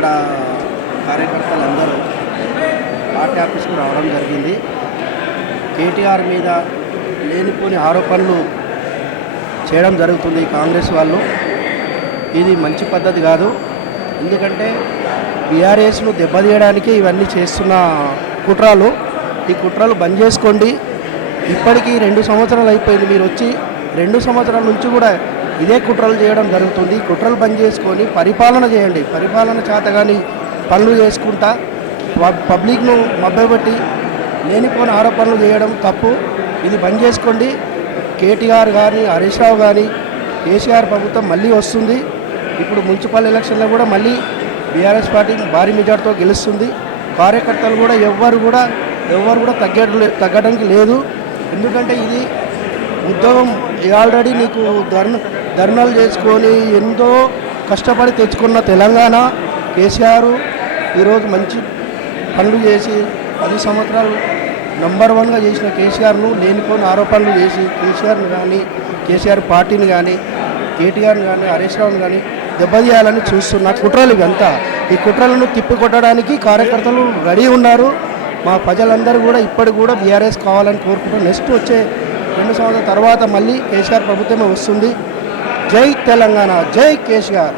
ఇక్కడ కార్యకర్తలందరూ పార్టీ ఆఫీస్కు రావడం జరిగింది. కేటీఆర్ మీద లేనిపోని ఆరోపణలు చేయడం జరుగుతుంది కాంగ్రెస్ వాళ్ళు. ఇది మంచి పద్ధతి కాదు. ఎందుకంటే బీఆర్ఎస్ను దెబ్బతీయడానికి ఇవన్నీ చేస్తున్న కుట్రలు. ఈ కుట్రలు బంద్ చేసుకోండి. ఇప్పటికీ 2 సంవత్సరాలు అయిపోయింది. మీరు వచ్చి 2 సంవత్సరాల నుంచి కూడా ఇదే కుట్రలు చేయడం జరుగుతుంది. కుట్రలు బంద్ చేసుకొని పరిపాలన చేయండి. పరిపాలన చేతగాని పనులు చేసుకుంటా పబ్లిక్ను మభ్యపెట్టి లేనిపోని ఆరోపణలు చేయడం తప్పు. ఇది బంద్ చేసుకోండి. కేటీఆర్ కానీ హరీష్ రావు కానీ కేసీఆర్ ప్రభుత్వం మళ్ళీ వస్తుంది. ఇప్పుడు మున్సిపల్ ఎలక్షన్లో కూడా మళ్ళీ బీఆర్ఎస్ పార్టీ భారీ మెజార్టీతో గెలుస్తుంది. కార్యకర్తలు కూడా ఎవరు కూడా తగ్గడానికి లేదు. ఎందుకంటే ఇది ఉద్యోగం ఆల్రెడీ నీకు ధర్నాలు చేసుకొని ఎంతో కష్టపడి తెచ్చుకున్న తెలంగాణ కేసీఆర్ ఈరోజు మంచి పనులు చేసి 10 సంవత్సరాలు నంబర్ 1గా చేసిన కేసీఆర్ను లేనిపోయిన ఆరోపణలు చేసి కేసీఆర్ని కానీ కేసీఆర్ పార్టీని కానీ కేటీఆర్ని కానీ హరీష్ రావుని కానీ దెబ్బతీయాలని చూస్తున్న కుట్రలు ఇవంతా. ఈ కుట్రలను తిప్పికొట్టడానికి కార్యకర్తలు రెడీ ఉన్నారు. మా ప్రజలందరూ కూడా ఇప్పటికి కూడా బీఆర్ఎస్ కావాలని కోరుకుంటారు. నెక్స్ట్ వచ్చే 2 సంవత్సరాల తర్వాత మళ్ళీ కేసీఆర్ ప్రభుత్వమే వస్తుంది. జై తెలంగాణ, జై కేసీఆర్.